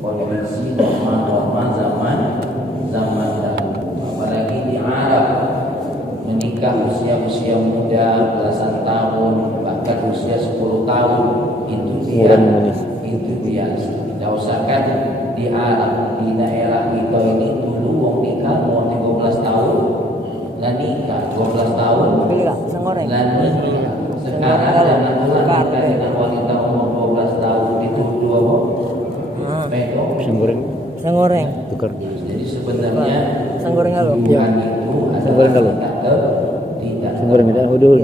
kondisi norma-norma usia muda belasan tahun, bahkan usia 10 tahun, itu biasa. Tidak usahkan di Arab, di daerah kita ini dulu wong nikah mau 13 tahun lah nikah, 12 tahun lah nikah. Sekarang jangan nikah dengan wanita umur 12 tahun itu dua Pisang goreng. tukar. Jadi sebenarnya Pisang goreng halo. bukan itu Pisang goreng halo. tidak. Pisang goreng dah. Udah.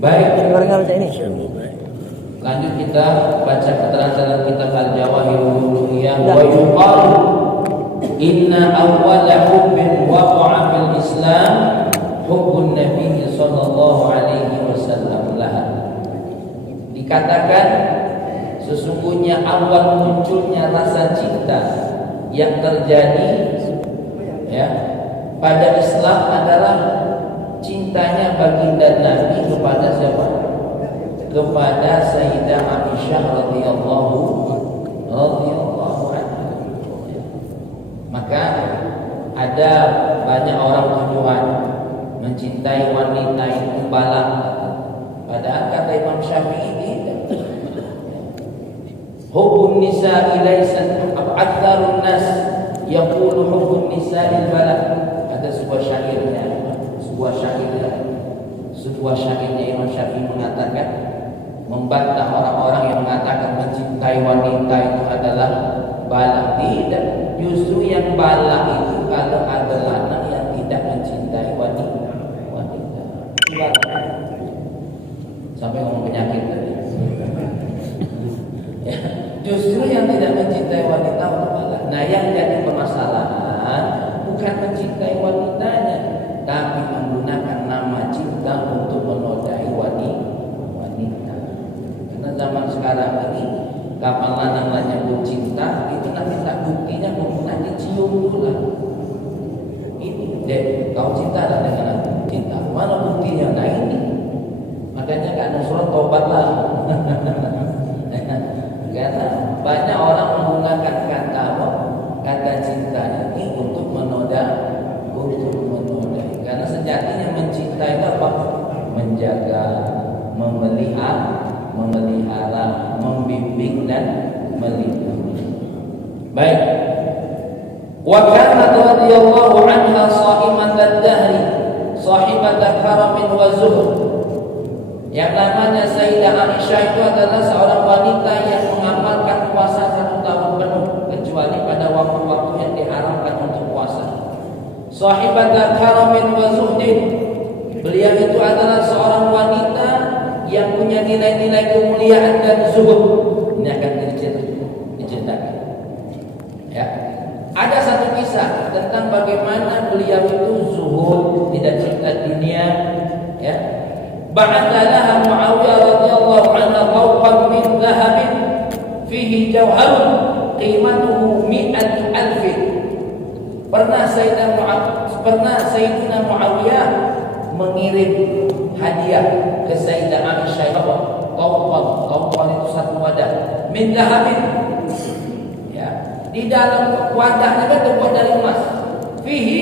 Baik. Pisang goreng halo ini. Lanjut kita baca keterangan dalam kitab Al-Jawahirul Uluhiyah. Wa yuqalu inna awwala hubbin waqa'a fil Islam hubbun Nabi sallallahu alaihi wasallam laha. Dikatakan sesungguhnya awal munculnya rasa cinta yang terjadi ya pada Islam adalah cintanya baginda Nabi kepada siapa? Kepada Sayyidah Aisyah radhiyallahu anha. Maka ada banyak orang tujuan mencintai wanita itu balak. Padahal kata Imam Syafi'i hubbun nisa'i laysa aktsarun nas yaqulu hubbun nisa'il balak. Ada sebuah syairnya Imam Syafi'i mengatakan, membantah orang-orang yang mengatakan mencintai wanita itu adalah balak. Tidak, justru yang balak itu kalau ada anak yang tidak mencintai wanita. Sampai ngomong penyakit tadi. Ya, justru yang tidak mencintai wanita itu balak. Nah, yang jadi permasalahan bukan mencintai wanitanya, tapi menggunakan nama cinta untuk menodai wanita. Karena zaman sekarang ini kapan lanang nyebut cinta itu nanti tak buktinya nanti cium pula. Ini dek, kau cinta lah dengan aku, cinta. Mana buktinya? Nah ini makanya Kak Nusron tobatlah. Karena banyak orang menggunakan kata cinta ini untuk menodai. Karena sejatinya mencintai itu apa? Menjaga, memelihara, membimbing dan melindungi. Baik. Wa kanat radhiyallahu anha sha'imatan dahri, sahibatan karamin wa zuhd. Yang namanya Sayyidah Aisyah itu adalah seorang wanita yang mengamalkan puasa 1 tahun penuh kecuali pada waktu-waktu yang diharamkan untuk puasa. Sahibatan karamin wa zuhdin. Beliau itu adalah seorang wanita yang punya nilai-nilai kemuliaan dan zuhud. Ini akan diceritakan. Ya. Ada satu kisah tentang bagaimana beliau itu zuhud, tidak cinta dunia, ya. Ba'atalaha Muawiyah radhiyallahu anhu qawqan min dhahabin fihi jawharun qimatuhu 100,000. Pernah Sayyidina Muawiyah mengirim hadiah ke Sayyidah Aisyah apa? Qawqan itu satu wadah min dhahabin. Ya, di dalam wadahnya kan terbuat dari emas. Fihi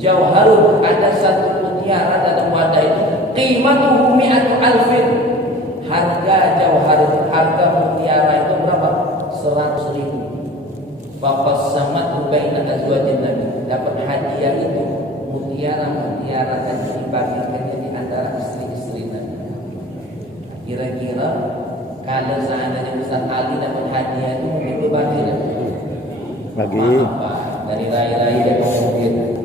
jawharun, ada satu mutiara dalam wadah itu. Qimatuhu 100,000. Harga jawharun, harga mutiara itu berapa? 100.000. Faqassamatu baina azwajin Nabi. Dapat hadiah itu mutiara dan dibagikannya di antara istri-istri Nabi. Kira-kira kalau seandainya Ustaz Ali dapat hadiah itu mungkin berbagi lah. Bagi dari rai-rai dan mungkin.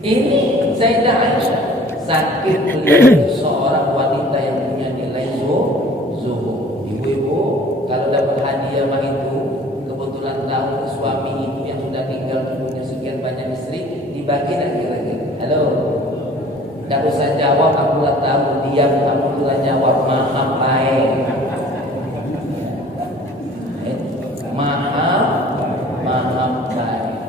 Ini Sayyidah Aisyah sakit beliau seorang wanita yang punya nilai zuhud. Ibu-ibu kalau dapat hadiah mah itu kebetulan tahu suami itu yang sudah tinggal punya sekian banyak istri dibagi dan kira-kira. Halo. Tidak usah jawab, aku lah tahu, diam, kamu telah jawab. Maaf baik. Maaf baik.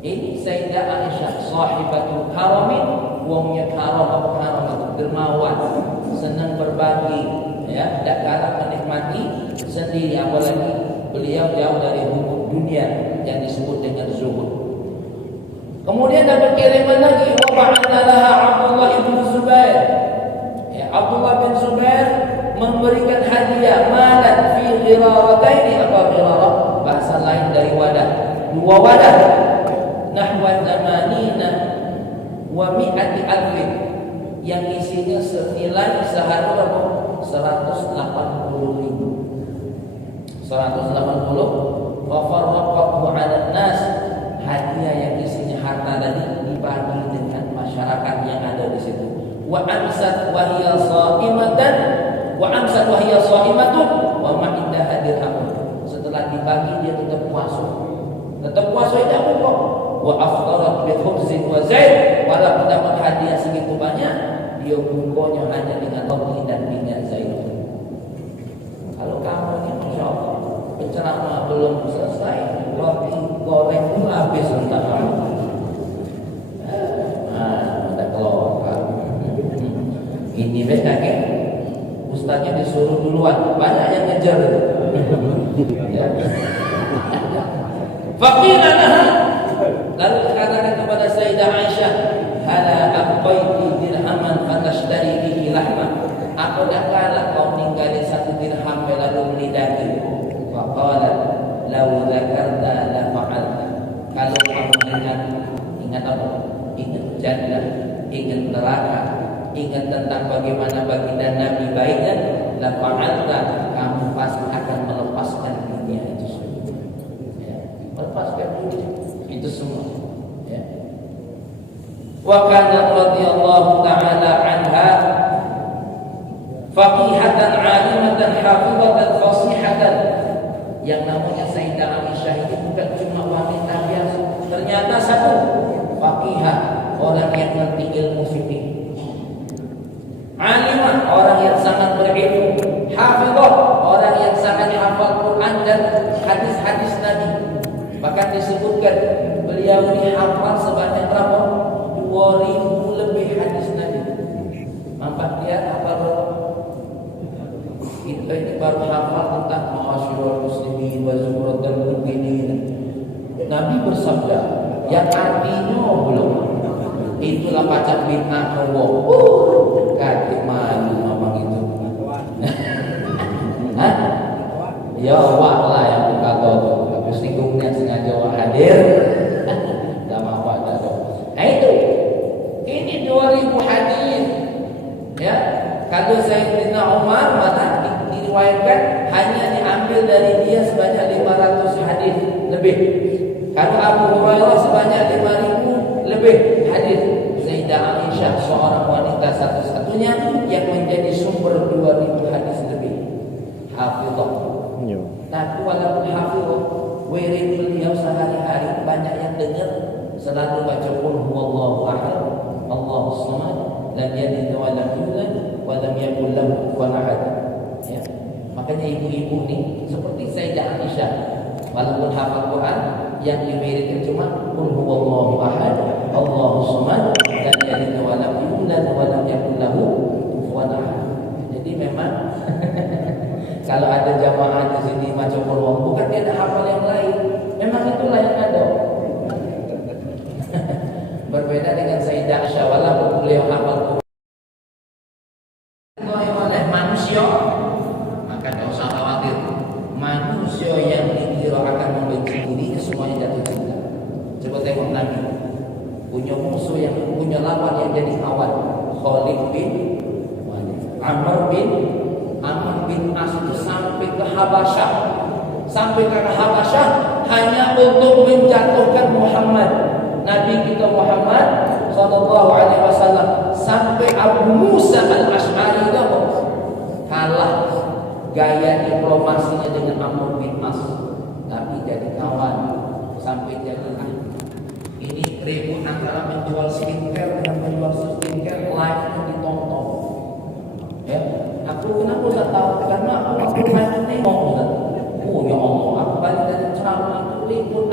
Ini Sayyidah Aisyah sahibatul karamin, wongnya karam itu dermawan, senang berbagi, ya, tidak kalah menikmati sendiri, apalagi beliau jauh dari hukum dunia yang disebut dengan zuhud. Kemudian dapat kiriman lagi, wa ba'atha laha Abdullah bin Zubair. Ya, Abdullah bin Zubair memberikan hadiah malan fi ghirarataini, apa ghirarah? Bahasa lain dari wadah. Dua wadah. Nahwa zamanina wa mi'ati alfin, yang isinya senilai seharga 180.000. 180. Wa farraqahu 'ala nas. Hadiah yang isinya harta tadi dibagi dengan masyarakat yang ada di situ. Wa amsat wa hiya sha'imatan wa amsat wa hiya sha'imatun wa ma indaha dirhamun. Setelah dibagi dia tetap puasa. Tetap puasa itu apa kok? Wa aftarat bi khubzin wa zaid. Walaupun dapat hadiah segitu banyak, dia bukanya hanya dengan roti dan minyak zaitun. Kalau kamu ini Masya Allah, penceramah belum selesai, roti goreng pun habis entah kamu. Ada keluar. Ini bes kakek, ustaznya disuruh duluan, banyak yang ngejar. Ya. Faqila laha, lalu dikatakan kepada Sayyidah Aisyah, hala abqaiti dirhaman fatashtari bihi lahma. Aku dah kalah kau tinggalin 1 dirham lalu beli daging. Faqala law dzakarta la fa'alta. Kalau kamu ingat apa? Ingat jannah, ingat neraka, ingat tentang bagaimana baginda Nabi baiknya, la fa'alta, kamu pasti akan melepaskan dunia itu semua. Ya, melepaskan dunia itu semua. Ya. Wa kanat radhiyallahu ta'ala anha faqihatan 'alimatan hafizatan fasihatan. Yang namanya Sayyidah Aisyah itu bukan cuma wanita biasa, ternyata satu faqihah, orang yang ngerti ilmu fikih, alimah, orang yang sangat berilmu, hafizah, orang yang sangat hafal Quran dan hadis-hadis Nabi. Bahkan disebutkan beliau ini hafal sebanyak berapa? 2000 lebih hadis Nabi. Mampak dia hafal berapa? Kita ini baru hafal tentang ma'asyiral muslimin wa zumratal mu'minin. Nabi bersabda, yang artinya belum. Itulah pacak bid'ah kau. Kakek malu ngomong itu. Hah? Ya wak lah yang buka tuh. Habis tinggungnya sengaja wak hadir. Sama wak dah. Nah itu. Ini 2000 hadis. Ya. Kalau Sayyidina Umar mana diriwayatkan hanya diambil dari dia sebanyak 500 hadis lebih. Kalau Abu Hurairah sebanyak 5000 lebih hadis. Sayyidah Aisyah seorang wanita satu-satunya yang menjadi sumber 2000 hadis lebih. Hafizah. Tapi walaupun hafizah, wirid beliau sehari-hari banyak yang dengar selalu baca qul huwallahu ahad, Allahus samad, lam yalid wa lam yulad wa lam yakul lahu kufuwan ahad. Ya. Makanya ibu-ibu ni seperti Sayyidah Aisyah, walaupun hafal Quran, yang diwiridkan cuma qul huwallahu ahad, Allahus samad, lam yalid wa lam yulad wa lam yakul lahu kufuwan ahad. Jadi memang kalau ada jamaah di sini macam peluang, bukan dia ada hafal yang lain, memang itulah yang ada. Berbeda dengan Sayyidah Aisyah, walaupun beliau hafal oleh manusia, maka tidak usah khawatir. Manusia yang dikira akan membenci diri, semuanya jatuh cinta. Coba tengok Nabi, punya musuh yang punya lawan yang jadi kawan, Khalid bin Walid, Amr bin As itu sampai ke Habasyah, hanya untuk menjatuhkan Muhammad, Nabi kita Muhammad sallallahu alaihi wasallam. Sampai Abu Musa al-Asy'ari itu kalah gaya diplomasinya dengan Amr bin As, tapi jadi kawan sampai jadi ini ribut antara menjual skincare dan menjual skincare, live-nya ditonton. Ya, aku kenapa tak tahu? Karena aku main nengok. Oh ya Allah, aku balik dari ceramah itu ribut